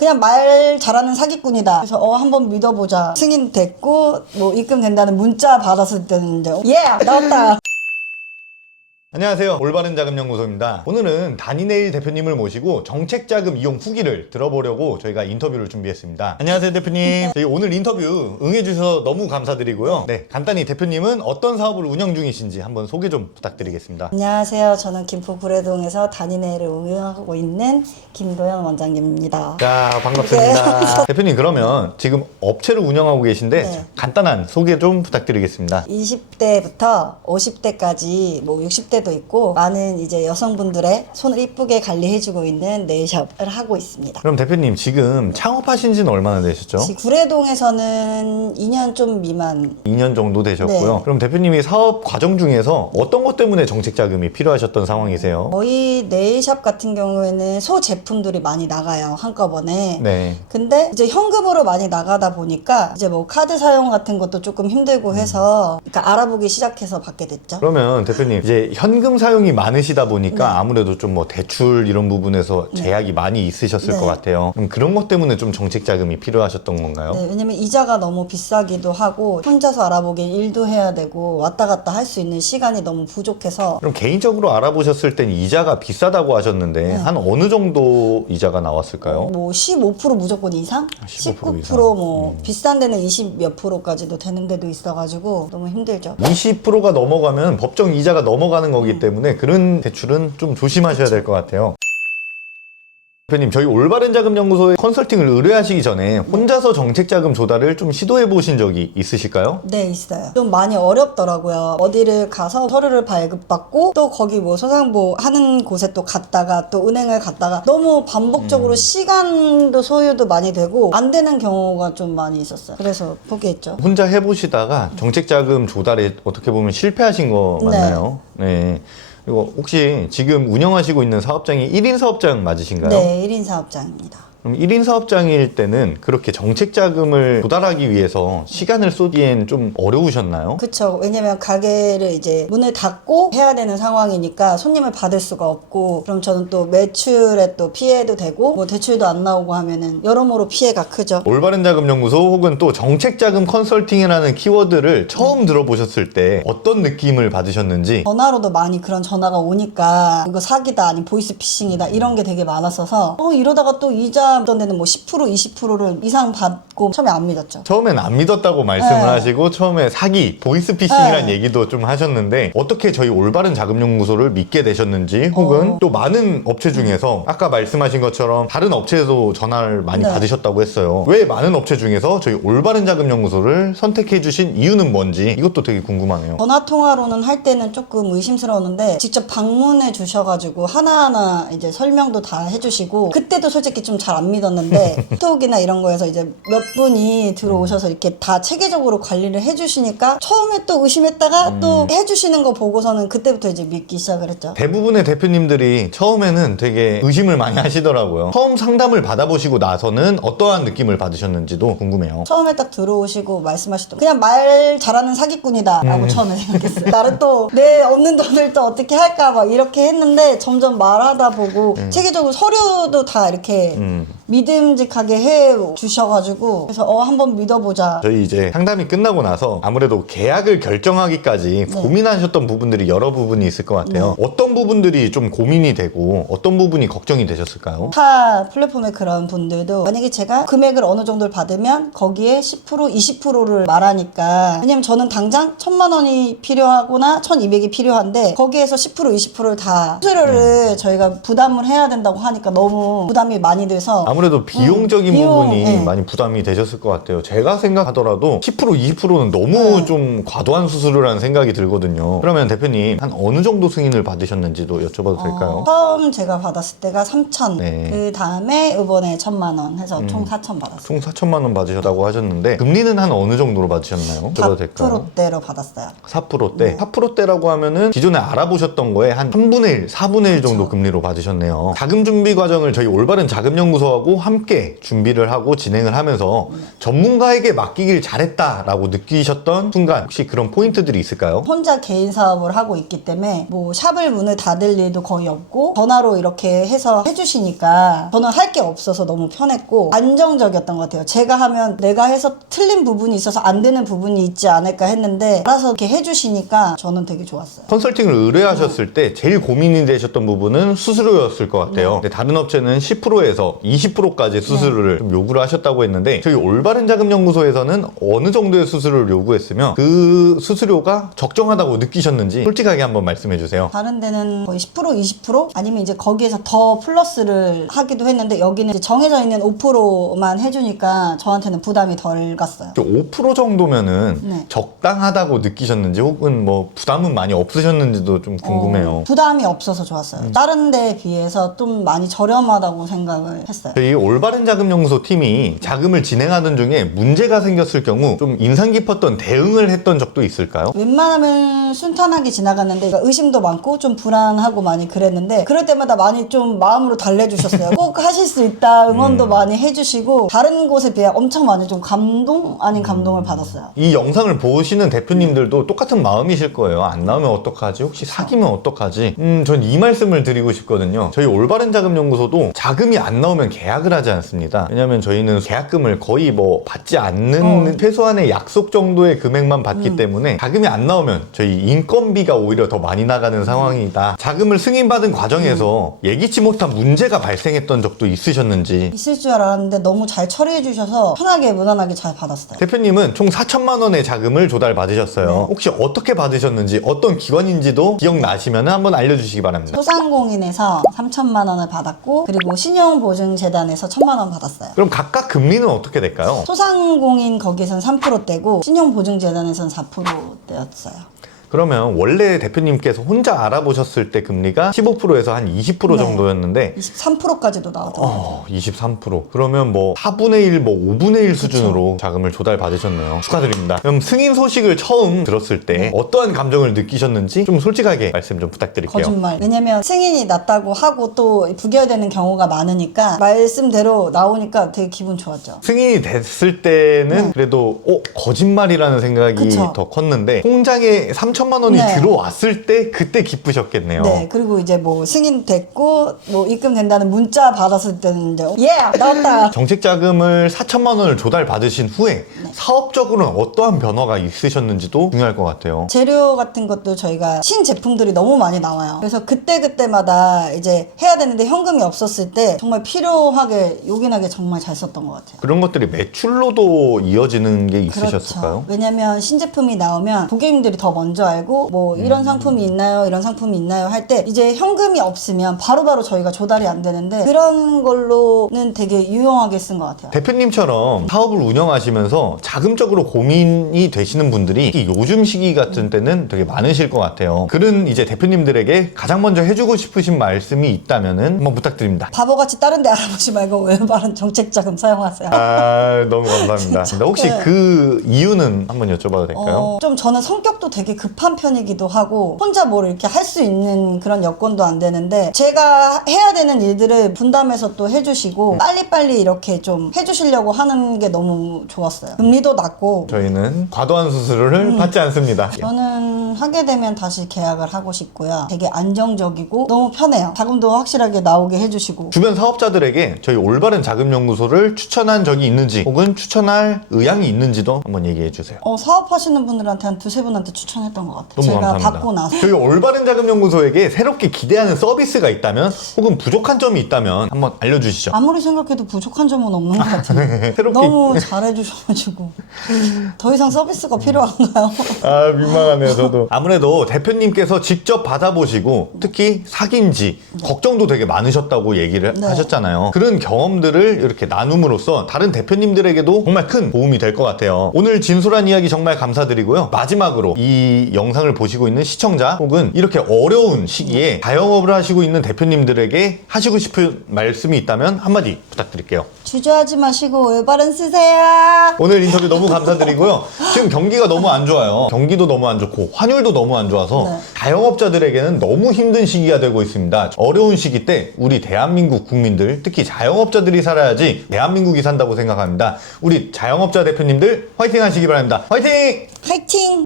그냥 말 잘하는 사기꾼이다. 그래서 한번 믿어보자. 승인 됐고 뭐 입금된다는 문자 받았을 때는 이제 나왔다. 안녕하세요. 올바른 자금 연구소입니다. 오늘은 다니네일 대표님을 모시고 정책 자금 이용 후기를 들어보려고 저희가 인터뷰를 준비했습니다. 안녕하세요, 대표님. 저희 오늘 인터뷰 응해주셔서 너무 감사드리고요. 네, 간단히 대표님은 어떤 사업을 운영 중이신지 한번 소개 좀 부탁드리겠습니다. 안녕하세요. 저는 김포 구례동에서 다니네일을 운영하고 있는 김도현 원장님입니다. 자, 반갑습니다. 대표님, 그러면 지금 업체를 운영하고 계신데 네. 간단한 소개 좀 부탁드리겠습니다. 20대부터 50대까지 뭐 60대도 있고 많은 이제 여성분들의 손을 이쁘게 관리해주고 있는 네일샵을 하고 있습니다. 그럼 대표님, 지금 창업하신 지는 얼마나 되셨죠? 구례동에서는 2년 좀 미만. 2년 정도 되셨고요. 네. 그럼 대표님이 사업 과정 중에서 어떤 것 때문에 정책 자금이 필요하셨던 상황이세요? 저희 네일샵 같은 경우에는 소 제품들이 많이 나가요, 한꺼번에. 네. 근데 이제 현금으로 많이 나가다 보니까 이제 뭐 카드 사용 같은 것도 조금 힘들고 해서 그러니까 알아보기 시작해서 받게 됐죠. 그러면 대표님, 이제 현금 사용이 많으시다 보니까 네. 아무래도 좀 뭐 대출 이런 부분에서 제약이 많이 있으셨을 네. 것 같아요. 그럼 그런 것 때문에 좀 정책 자금이 필요하셨던 건가요? 네, 왜냐면 이자가 너무 비싸기도 하고 혼자서 알아보기 일도 해야 되고 왔다 갔다 할 수 있는 시간이 너무 부족해서. 그럼 개인적으로 알아보셨을 땐 이자가 비싸다고 하셨는데 네. 한 어느 정도 이자가 나왔을까요? 뭐 15% 무조건 이상? 15% 19% 뭐 비싼 데는 20 몇 프로까지도 되는 데도 있어가지고 너무 힘들죠. 20%가 넘어가면 법정 이자가 넘어가는 거기 때문에 그런 대출은 좀 조심하셔야 될 것 같아요. 대표님, 저희 올바른 자금 연구소에 컨설팅을 의뢰하시기 전에 혼자서 정책 자금 조달을 좀 시도해 보신 적이 있으실까요? 네, 있어요. 좀 많이 어렵더라고요. 어디를 가서 서류를 발급받고 또 거기 뭐 소상보 하는 곳에 또 갔다가 또 은행을 갔다가 너무 반복적으로 시간도 소요도 많이 되고 안 되는 경우가 좀 많이 있었어요. 그래서 포기했죠. 혼자 해보시다가 정책 자금 조달에 어떻게 보면 실패하신 거 맞나요? 네. 그리고 혹시 지금 운영하시고 있는 사업장이 1인 사업장 맞으신가요? 네, 1인 사업장입니다. 그럼 1인 사업장일 때는 그렇게 정책 자금을 조달하기 위해서 시간을 쏟기엔 좀 어려우셨나요? 그쵸. 왜냐면 가게를 이제 문을 닫고 해야 되는 상황이니까 손님을 받을 수가 없고 그럼 저는 또 매출에 또 피해도 되고 뭐 대출도 안 나오고 하면은 여러모로 피해가 크죠. 올바른 자금 연구소 혹은 또 정책 자금 컨설팅이라는 키워드를 처음 들어보셨을 때 어떤 느낌을 받으셨는지. 전화로도 많이 그런 전화가 오니까 이거 사기다 아니면 보이스피싱이다 이런 게 되게 많았어서 이러다가 또 이자 전에는 뭐 10% 20%를 이상 받고 처음에 안 믿었죠. 처음엔 안 믿었다고 말씀을 네. 하시고 처음에 사기, 보이스피싱이라는 네. 얘기도 좀 하셨는데 어떻게 저희 올바른 자금 연구소를 믿게 되셨는지 혹은 또 많은 업체 중에서 아까 말씀하신 것처럼 다른 업체에도 전화를 많이 네. 받으셨다고 했어요. 왜 많은 업체 중에서 저희 올바른 자금 연구소를 선택해 주신 이유는 뭔지 이것도 되게 궁금하네요. 전화 통화로는 할 때는 조금 의심스러웠는데 직접 방문해 주셔가지고 하나하나 이제 설명도 다 해주시고 그때도 솔직히 좀 잘 안 믿었는데 톡이나 이런 거에서 이제 몇 분이 들어오셔서 이렇게 다 체계적으로 관리를 해주시니까 처음에 또 의심했다가 또 해주시는 거 보고서는 그때부터 이제 믿기 시작을 했죠. 대부분의 대표님들이 처음에는 되게 의심을 많이 하시더라고요. 처음 상담을 받아보시고 나서는 어떠한 느낌을 받으셨는지도 궁금해요. 처음에 딱 들어오시고 말씀하시던 그냥 말 잘하는 사기꾼이다 라고 처음에 생각했어요. 나는 또 내 없는 돈을 또 어떻게 할까 막 이렇게 했는데 점점 말하다 보고 체계적으로 서류도 다 이렇게 믿음직하게 해 주셔가지고 그래서 한번 믿어보자. 저희 이제 상담이 끝나고 나서 아무래도 계약을 결정하기까지 고민하셨던 부분들이 여러 부분이 있을 것 같아요. 어떤 부분들이 좀 고민이 되고 어떤 부분이 걱정이 되셨을까요? 타 플랫폼의 그런 분들도 만약에 제가 금액을 어느 정도를 받으면 거기에 10% 20%를 말하니까 왜냐면 저는 당장 1,000만 원이 필요하거나 1,200이 필요한데 거기에서 10% 20%를 다 수수료를 저희가 부담을 해야 된다고 하니까 너무 부담이 많이 돼서 아무래도 비용적인 비용, 부분이 네. 많이 부담이 되셨을 것 같아요. 제가 생각하더라도 10% 20%는 너무 좀 과도한 수수료라는 생각이 들거든요. 그러면 대표님 한 어느 정도 승인을 받으셨는지도 여쭤봐도 될까요? 처음 제가 받았을 때가 3,000 네. 그 다음에 이번에 1,000만 원 해서 총 4,000 받았어요. 총 4천만 원 받으셨다고 하셨는데 금리는 한 어느 정도로 받으셨나요? 여쭤봐도 될까요? 4%대로 받았어요. 4%대. 4%대라고 하면은 기존에 알아보셨던 거에 한 3분의 1, 4분의 1 정도 금리로 받으셨네요. 자금 준비 과정을 저희 올바른 자금 연구소하고 대표님하고 함께 준비를 하고 진행을 하면서 전문가에게 맡기길 잘했다라고 느끼셨던 순간 혹시 그런 포인트들이 있을까요? 혼자 개인 사업을 하고 있기 때문에 뭐 샵을 문을 닫을 일도 거의 없고 전화로 이렇게 해서 해주시니까 저는 할 게 없어서 너무 편했고 안정적이었던 것 같아요. 제가 하면 내가 해서 틀린 부분이 있어서 안 되는 부분이 있지 않을까 했는데 알아서 이렇게 해주시니까 저는 되게 좋았어요. 컨설팅을 의뢰하셨을 때 제일 고민이 되셨던 부분은 수수료였을 것 같아요. 근데 다른 업체는 10%에서 20%까지 수수료를 좀 요구를 하셨다고 했는데 저희 올바른 자금 연구소에서는 어느 정도의 수수료를 요구했으며 그 수수료가 적정하다고 느끼셨는지 솔직하게 한번 말씀해 주세요. 다른 데는 거의 10% 20% 아니면 이제 거기에서 더 플러스를 하기도 했는데 여기는 이제 정해져 있는 5%만 해주니까 저한테는 부담이 덜 갔어요. 5% 정도면은 네. 적당하다고 느끼셨는지 혹은 뭐 부담은 많이 없으셨는지도 좀 궁금해요. 부담이 없어서 좋았어요. 다른 데에 비해서 좀 많이 저렴하다고 생각을 했어요. 저희 올바른 자금 연구소 팀이 자금을 진행하던 중에 문제가 생겼을 경우 좀 인상 깊었던 대응을 했던 적도 있을까요? 웬만하면 순탄하게 지나갔는데 의심도 많고 좀 불안하고 많이 그랬는데 그럴 때마다 많이 좀 마음으로 달래주셨어요. 꼭 하실 수 있다 응원도 많이 해주시고 다른 곳에 비해 엄청 많이 좀 감동 아닌 감동을 받았어요. 이 영상을 보시는 대표님들도 똑같은 마음이실 거예요. 안 나오면 어떡하지? 혹시 사기면 어떡하지? 전 이 말씀을 드리고 싶거든요. 저희 올바른 자금 연구소도 자금이 안 나오면 계약을 하지 않습니다. 왜냐면 저희는 계약금을 거의 뭐 받지 않는 최소한의 약속 정도의 금액만 받기 때문에 자금이 안 나오면 저희 인건비가 오히려 더 많이 나가는 상황이다. 자금을 승인받은 과정에서 예기치 못한 문제가 발생했던 적도 있으셨는지. 있을 줄 알았는데 너무 잘 처리해 주셔서 편하게 무난하게 잘 받았어요. 대표님은 총 4천만 원의 자금을 조달받으셨어요. 혹시 어떻게 받으셨는지 어떤 기관인지도 기억나시면 한번 알려주시기 바랍니다. 소상공인에서 3천만 원을 받았고 그리고 신용보증재단에서 1,000만 원 받았어요. 그럼 각각 금리는 어떻게 될까요? 소상공인 거기선 3%대고 신용보증재단에선 4%대였어요. 그러면 원래 대표님께서 혼자 알아보셨을 때 금리가 15%에서 한 20% 정도였는데 23%까지도 나오더라고요. 23%. 그러면 뭐 4분의 1, 뭐 5분의 1 수준으로 자금을 조달받으셨네요. 축하드립니다. 그럼 승인 소식을 처음 들었을 때 어떠한 감정을 느끼셨는지 좀 솔직하게 말씀 좀 부탁드릴게요. 거짓말. 왜냐면 승인이 났다고 하고 또 부결되는 경우가 많으니까 말씀대로 나오니까 되게 기분 좋았죠. 승인이 됐을 때는 그래도 거짓말이라는 생각이 그쵸. 더 컸는데 통장에 3천만 원이 들어왔을 때 그때 기쁘셨겠네요. 네, 그리고 이제 뭐 승인됐고 뭐 입금된다는 문자 받았을 때는 이제 나왔다. 정책 자금을 4천만 원을 조달받으신 후에 사업적으로는 어떠한 변화가 있으셨는지도 중요할 것 같아요. 재료 같은 것도 저희가 신제품들이 너무 많이 나와요. 그래서 그때그때마다 이제 해야 되는데 현금이 없었을 때 정말 필요하게 요긴하게 정말 잘 썼던 것 같아요. 그런 것들이 매출로도 이어지는 게 있으셨을까요? 그렇죠. 왜냐면 신제품이 나오면 고객님들이 더 먼저 알고 뭐 이런 상품이 있나요? 이런 상품이 있나요? 할 때 이제 현금이 없으면 바로바로 저희가 조달이 안 되는데 그런 걸로는 되게 유용하게 쓴 것 같아요. 대표님처럼 사업을 운영하시면서 자금적으로 고민이 되시는 분들이 특히 요즘 시기 같은 때는 되게 많으실 것 같아요. 그런 이제 대표님들에게 가장 먼저 해주고 싶으신 말씀이 있다면은 한번 부탁드립니다. 바보같이 다른 데 알아보지 말고 왼발은 정책자금 사용하세요. 아, 너무 감사합니다. 근데 혹시 네. 그 이유는 한번 여쭤봐도 될까요? 좀 저는 성격도 되게 급한 편이기도 하고 혼자 뭘 이렇게 할 수 있는 그런 여건도 안 되는데 제가 해야 되는 일들을 분담해서 또 해주시고 빨리빨리 이렇게 좀 해주시려고 하는 게 너무 좋았어요. 금리도 낮고 저희는 과도한 수수료를 받지 않습니다. 저는 하게 되면 다시 계약을 하고 싶고요. 되게 안정적이고 너무 편해요. 자금도 확실하게 나오게 해주시고 주변 사업자들에게 저희 올바른 자금연구소를 추천한 적이 있는지 혹은 추천할 의향이 있는지도 한번 얘기해 주세요. 사업하시는 분들한테 한 두세 분한테 추천했던 것 같아요. 너무 제가 감사합니다. 받고 나서 저희 올바른 자금연구소에게 새롭게 기대하는 서비스가 있다면 혹은 부족한 점이 있다면 한번 알려주시죠. 아무리 생각해도 부족한 점은 없는 것 같아요. 새롭게 너무 잘해주셔가지고 더 이상 서비스가 필요한가요? 아, 민망하네요, 저도. 아무래도 대표님께서 직접 받아보시고 특히 사기인지 걱정도 되게 많으셨다고 얘기를 하셨잖아요. 그런 경험들을 이렇게 나눔으로써 다른 대표님들에게도 정말 큰 도움이 될 것 같아요. 오늘 진솔한 이야기 정말 감사드리고요. 마지막으로 이 이 영상을 보시고 있는 시청자 혹은 이렇게 어려운 시기에 자영업을 하시고 있는 대표님들에게 하시고 싶은 말씀이 있다면 한마디 부탁드릴게요. 주저하지 마시고 올바른 쓰세요. 오늘 인터뷰 너무 감사드리고요. 지금 경기가 너무 안 좋아요. 경기도 너무 안 좋고 환율도 너무 안 좋아서 네. 자영업자들에게는 너무 힘든 시기가 되고 있습니다. 어려운 시기 때 우리 대한민국 국민들, 특히 자영업자들이 살아야지 대한민국이 산다고 생각합니다. 우리 자영업자 대표님들 화이팅 하시기 바랍니다. 화이팅! 파이팅!